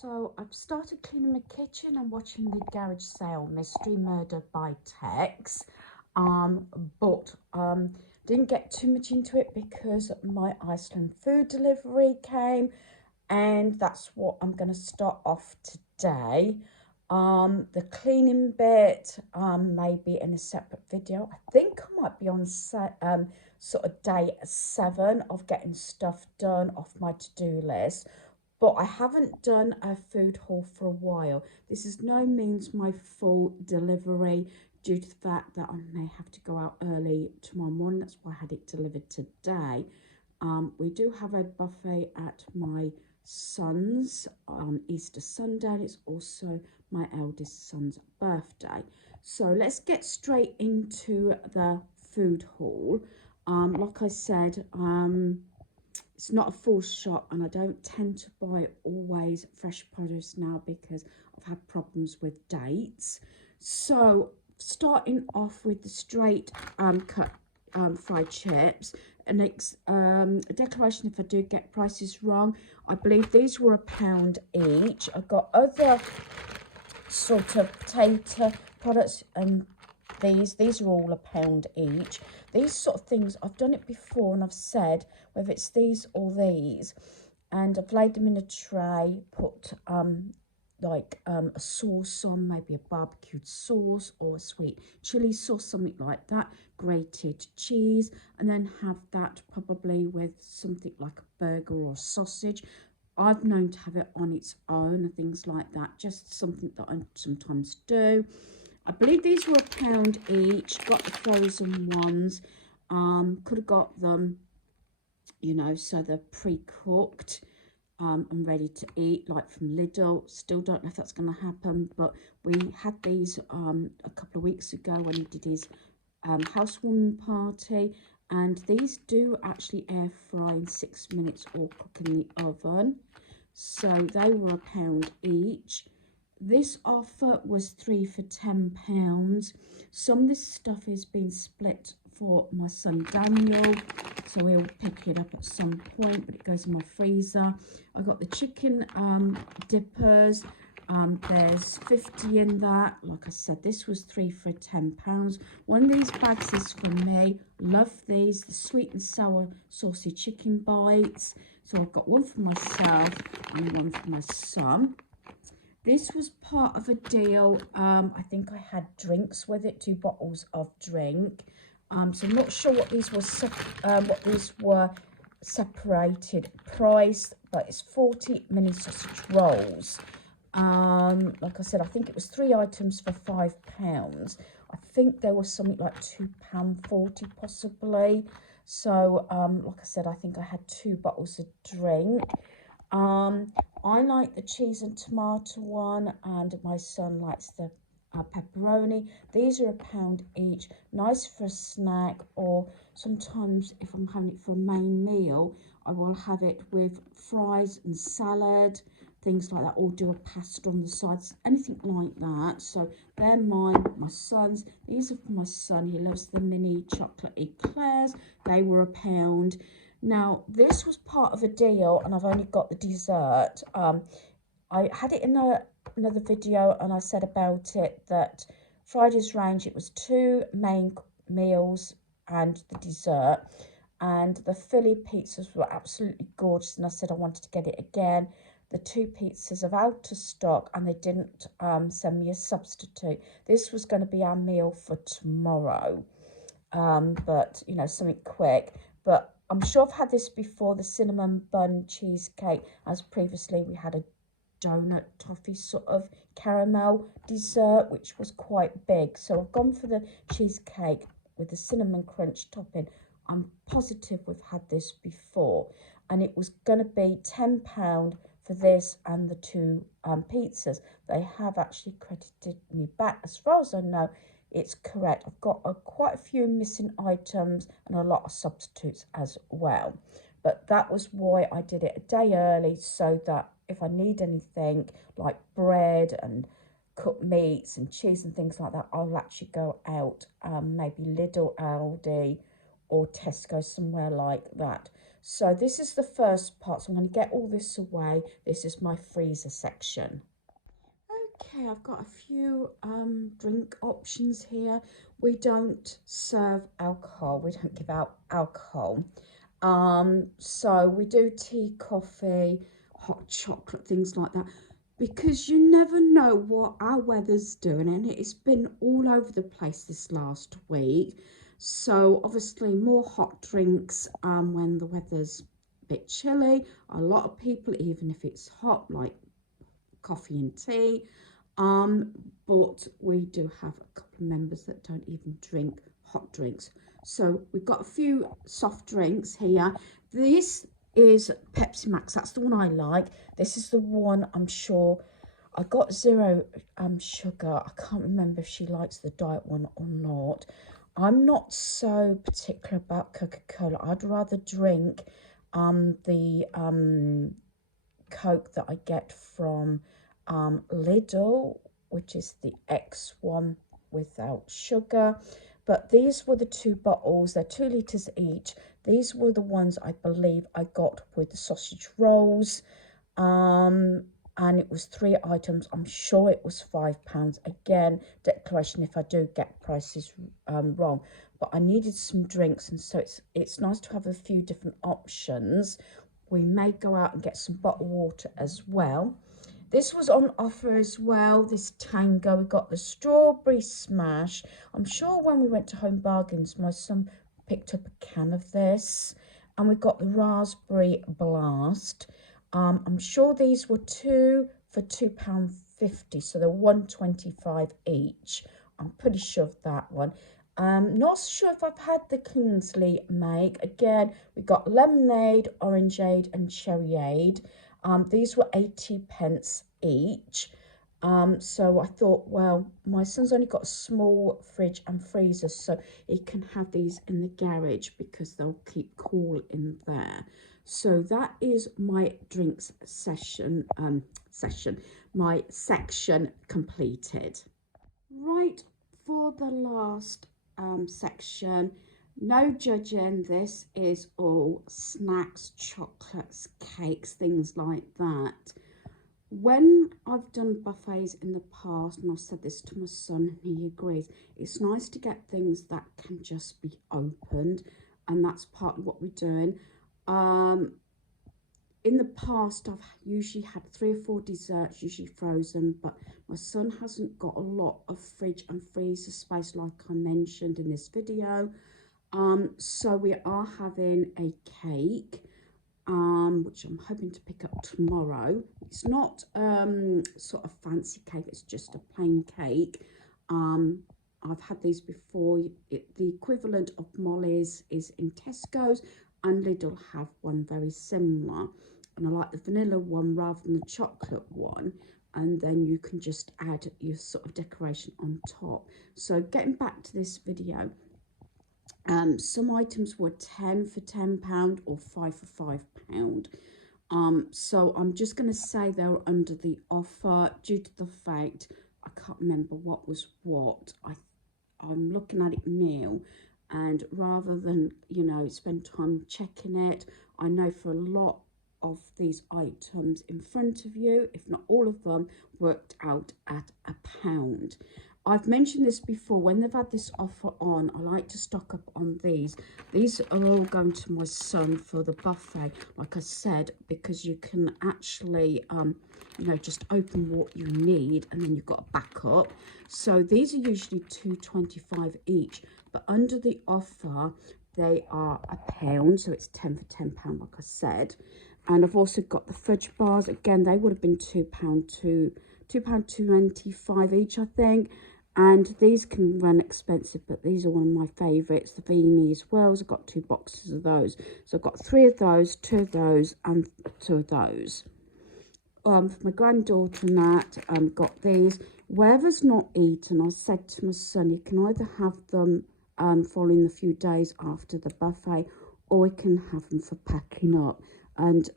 So I've started cleaning my kitchen and watching the garage sale Mystery Murder by Tex. But didn't get too much into it because my Iceland food delivery came, and that's what I'm going to start off today. The cleaning bit maybe in a separate video. I think I might be on sort of day 7 of getting stuff done off my to-do list, but I haven't done a food haul for a while. This is no means my full delivery due to the fact that I may have to go out early tomorrow morning. That's why I had it delivered today. We do have a buffet at my son's on Easter Sunday, and it's also my eldest son's birthday. So let's get straight into the food haul. Like I said, it's not a full shop, and I don't tend to buy always fresh produce now because I've had problems with dates. So starting off with the straight cut fried chips, and it's a declaration if I do get prices wrong. I believe these were £1 each. I've got other sort of potato products, and these are all £1 each. These sort of things, I've done it before, and I've said whether it's these or these, and I've laid them in a tray, put a sauce on, maybe a barbecued sauce or a sweet chili sauce, something like that, grated cheese, and then have that probably with something like a burger or sausage. I've known to have it on its own and things like that, just something that I sometimes do. I believe these were £1 each. Got the frozen ones. Could have got them, you know, so they're pre-cooked and ready to eat, like from Lidl. Still don't know if that's going to happen, but we had these a couple of weeks ago when he did his housewarming party, and these do actually air fry in 6 minutes or cook in the oven. So they were £1 each. This offer was 3 for £10. Some of this stuff is being split for my son Daniel, so he'll pick it up at some point, but it goes in my freezer. I got the chicken dippers. There's 50 in that. Like I said, this was 3 for £10. One of these bags is for me. Love these, the sweet and sour saucy chicken bites. So I've got one for myself and one for my son. This was part of a deal. I think I had drinks with it, 2 bottles of drink. So I'm not sure what these were separated price, but it's 40 mini sausage rolls. Like I said, I think it was 3 items for £5. I think there was something like £2.40 possibly. So like I said, I think I had 2 bottles of drink. I like the cheese and tomato one, and my son likes the pepperoni. These are £1 each. Nice for a snack, or sometimes if I'm having it for a main meal, I will have it with fries and salad, things like that, or do a pasta on the sides, anything like that. So they're mine, my son's. These are for my son. He loves the mini chocolate eclairs. They were £1. Now, this was part of a deal, and I've only got the dessert. I had it in another video, and I said about it that Friday's range, it was 2 main meals and the dessert. And the Philly pizzas were absolutely gorgeous, and I said I wanted to get it again. The 2 pizzas are out of stock, and they didn't send me a substitute. This was going to be our meal for tomorrow, but, you know, something quick. But I'm sure I've had this before, the cinnamon bun cheesecake, as previously we had a donut toffee sort of caramel dessert, which was quite big. So I've gone for the cheesecake with the cinnamon crunch topping. I'm positive we've had this before, and it was going to be £10 for this and the 2 pizzas. They have actually credited me back. As far as I know, it's correct. I've got quite a few missing items and a lot of substitutes as well. But that was why I did it a day early, so that if I need anything like bread and cooked meats and cheese and things like that, I'll actually go out, maybe Lidl, Aldi or Tesco, somewhere like that. So this is the first part. So I'm going to get all this away. This is my freezer section. Okay, I've got a few drink options here. We don't serve alcohol. We don't give out alcohol. So we do tea, coffee, hot chocolate, things like that, because you never know what our weather's doing, and it's been all over the place this last week. So obviously more hot drinks when the weather's a bit chilly. A lot of people, even if it's hot, like coffee and tea. But we do have a couple of members that don't even drink hot drinks. So we've got a few soft drinks here. This is Pepsi Max. That's the one I like. This is the one I'm sure I got zero sugar. I can't remember if she likes the diet one or not. I'm not so particular about Coca-Cola. I'd rather drink the Coke that I get from Lidl, which is the X one without sugar. But these were the two bottles. They're 2 litres each. These were the ones I believe I got with the sausage rolls. And it was 3 items. I'm sure it was £5. Again, declaration if I do get prices wrong. But I needed some drinks, and so it's nice to have a few different options. We may go out and get some bottled water as well. This was on offer as well, this Tango. We got the strawberry smash. I'm sure when we went to Home Bargains, my son picked up a can of this. And we got the raspberry blast. I'm sure these were 2 for £2.50, so they're £1.25 each. I'm pretty sure of that one. Not sure if I've had the Kingsley make. Again, we got lemonade, orangeade and cherryade. These were 80p each. So I thought, well, my son's only got a small fridge and freezer, so he can have these in the garage because they'll keep cool in there. So that is my drinks my section completed. Right, for the last section, no judging, this is all snacks, chocolates, cakes, things like that. When I've done buffets in the past, and I've said this to my son and he agrees, it's nice to get things that can just be opened, and that's partly what we're doing. In the past, I've usually had 3 or 4 desserts, usually frozen, but my son hasn't got a lot of fridge and freezer space like I mentioned in this video. So we are having a cake, which I'm hoping to pick up tomorrow. It's not sort of fancy cake, it's just a plain cake. I've had these before. The equivalent of Molly's is in Tesco's, and Lidl have one very similar. And I like the vanilla one rather than the chocolate one. And then you can just add your sort of decoration on top. So getting back to this video, some items were 10 for £10 or 5 for £5. So I'm just going to say they were under the offer due to the fact I can't remember what was what. I'm looking at it now, and rather than, you know, spend time checking it, I know for a lot of these items in front of you, if not all of them, worked out at £1. I've mentioned this before, when they've had this offer on, I like to stock up on these. These are all going to my son for the buffet, like I said, because you can actually, you know, just open what you need and then you've got a backup. So these are usually £2.25 each, but under the offer, they are £1, so it's 10 for £10, like I said. And I've also got the fudge bars. Again, they would have been £2.25 each, I think. And these can run expensive, but these are one of my favourites. The Vini as well. So I've got 2 boxes of those. So I've got 3 of those, 2 of those, and 2 of those. For my granddaughter and that, got these. Whatever's not eaten, I said to my son, you can either have them following the few days after the buffet, or we can have them for packing up. And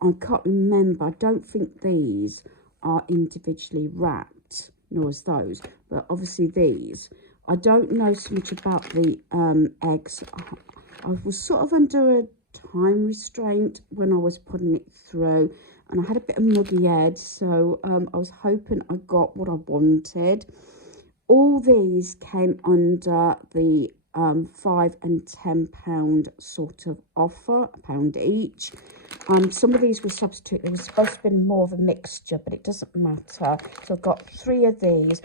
I can't remember, I don't think these are individually wrapped, nor is those, but obviously these. I don't know so much about the eggs. I was sort of under a time restraint when I was putting it through, and I had a bit of muggy edge, so I was hoping I got what I wanted. All these came under the £5 and £10 sort of offer, £1 each. Some of these were substitute. They were supposed to be more of a mixture, but it doesn't matter. So I've got 3 of these.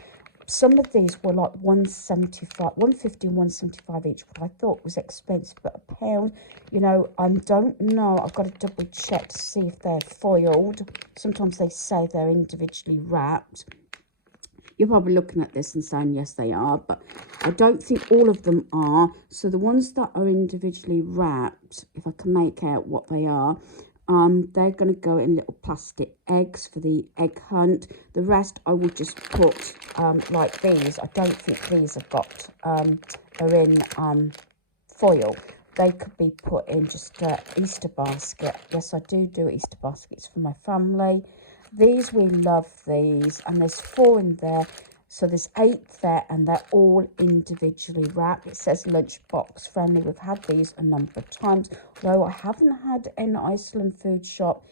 Some of these were like 175, 150 and 175 each, which I thought was expensive, but £1, you know, I don't know. I've got to double check to see if they're foiled. Sometimes they say they're individually wrapped. You're probably looking at this and saying, yes, they are, but I don't think all of them are. So the ones that are individually wrapped, if I can make out what they are, they're going to go in little plastic eggs for the egg hunt. The rest I will just put like these. I don't think these have got, are in foil. They could be put in just Easter basket. Yes, I do Easter baskets for my family. These, we love these, and there's 4 in there. So there's 8 there, and they're all individually wrapped. It says lunchbox friendly. We've had these a number of times, though I haven't had an Iceland food shop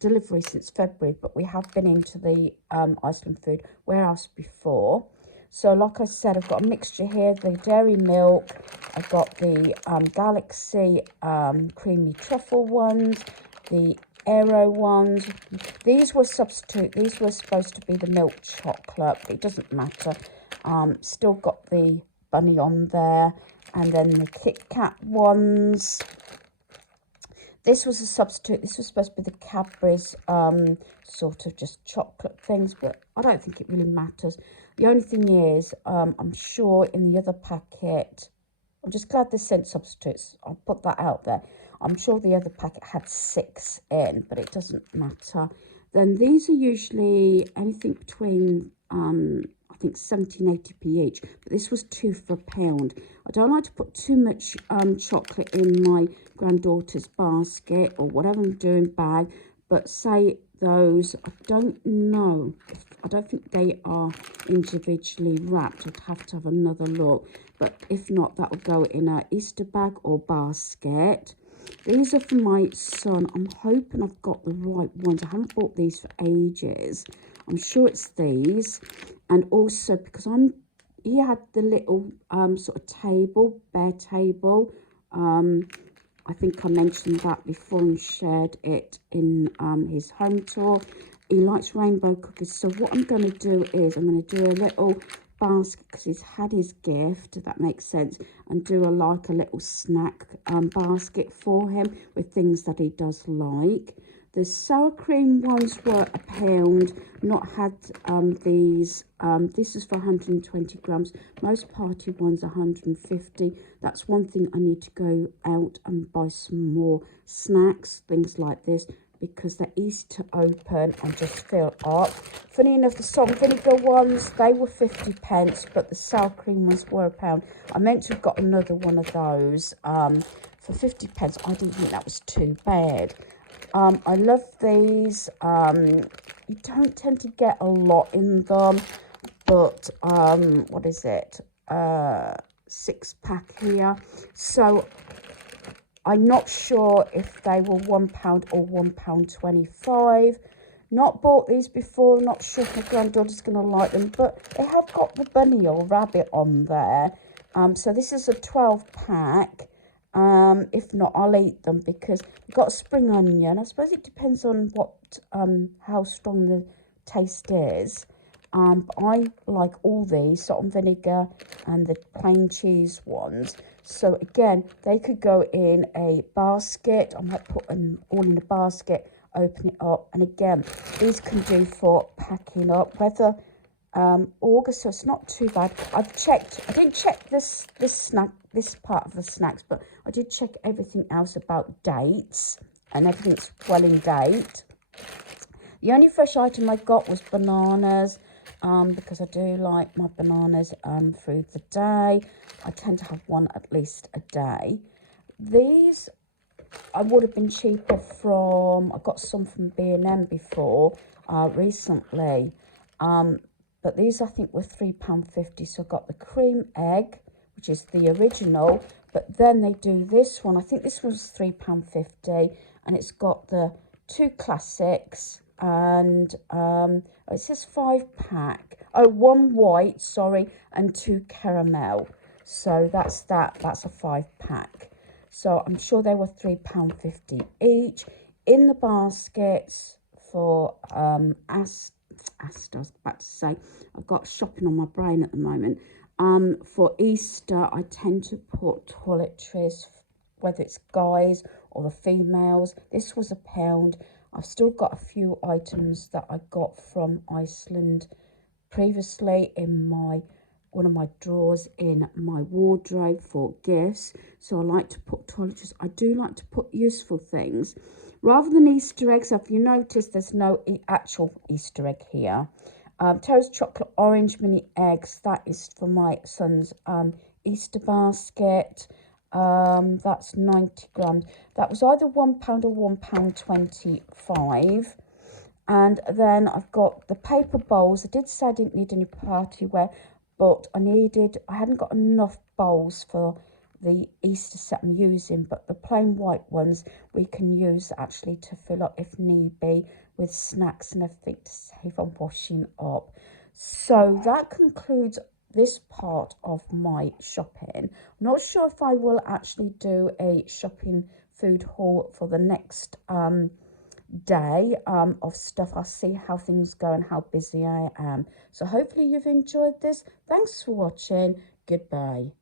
delivery since February, but we have been into the Iceland food warehouse before. So like I said, I've got a mixture here, the dairy milk, I've got the Galaxy creamy truffle ones, the Aero ones. These were substitute. These were supposed to be the milk chocolate, but it doesn't matter. Still got the bunny on there, and then the Kit Kat ones. This was a substitute. This was supposed to be the Cadbury's sort of just chocolate things, but I don't think it really matters. The only thing is, I'm sure in the other packet, I'm just glad they sent substitutes. I'll put that out there. I'm sure the other packet had 6 in, but it doesn't matter. Then these are usually anything between, I think 70 and 80p each. But this was 2 for £1. I don't like to put too much chocolate in my granddaughter's basket or whatever I'm doing bag. But say those, I don't know. I don't think they are individually wrapped. I'd have to have another look. But if not, that will go in a Easter bag or basket. These are for my son. I'm hoping I've got the right ones. I haven't bought these for ages. I'm sure it's these. And also because he had the little sort of table, bear table. I think I mentioned that before and shared it in his home tour. He likes rainbow cookies. So what I'm going to do is I'm going to do a little basket, because he's had his gift, if that makes sense, and do a little snack basket for him with things that he does like. The sour cream ones were £1, not had these. This is for 120 grams. Most party ones are 150. That's one thing I need to go out and buy some more snacks, things like this, because they're easy to open and just fill up. Funny enough, the salt and vinegar ones, they were 50p, but the sour cream ones were £1. I meant to have got another one of those for 50p. I didn't think that was too bad. I love these. You don't tend to get a lot in them, but what is it? 6-pack here. So I'm not sure if they were £1 or £1.25. Not bought these before. Not sure if my granddaughter's going to like them, but they have got the bunny or rabbit on there. So this is a 12-pack. If not, I'll eat them because we've got a spring onion. I suppose it depends on what how strong the taste is. But I like all these, salt and vinegar and the plain cheese ones. So again, they could go in a basket. I might put them all in a basket, open it up. And again, these can do for packing up. Whether August, so it's not too bad. I've checked. I didn't check this part of the snacks, but I did check everything else about dates, and everything's well in date. The only fresh item I got was bananas, because I do like my bananas through the day. I tend to have one at least a day. These I would have been cheaper from. I got some from B&M before recently. But these I think were £3.50. So I got the cream egg, which is the original, But then they do this one. I think this was £3.50, and it's got the 2 classics and it says 5-pack. Oh, 1 white, sorry, and 2 caramel. So that's that. That's a 5-pack. So I'm sure they were £3.50 each. In the baskets for Asda, I was about to say, I've got shopping on my brain at the moment. For Easter, I tend to put toiletries, whether it's guys or the females. This was £1. I've still got a few items that I got from Iceland previously in one of my drawers in my wardrobe for gifts. So I like to put toiletries. I do like to put useful things rather than Easter eggs. If you notice, there's no actual Easter egg here. Terrace chocolate orange mini eggs, that is for my son's Easter basket. That's 90 grams. That was either £1 or £1.25. And then I've got the paper bowls. I did say I didn't need any partyware, but I hadn't got enough bowls for the Easter set I'm using, but the plain white ones we can use actually to fill up if need be with snacks and everything to save on washing up. So that concludes this part of my shopping. I'm not sure if I will actually do a shopping food haul for the next day of stuff. I'll see how things go and how busy I am. So hopefully you've enjoyed this. Thanks for watching. Goodbye.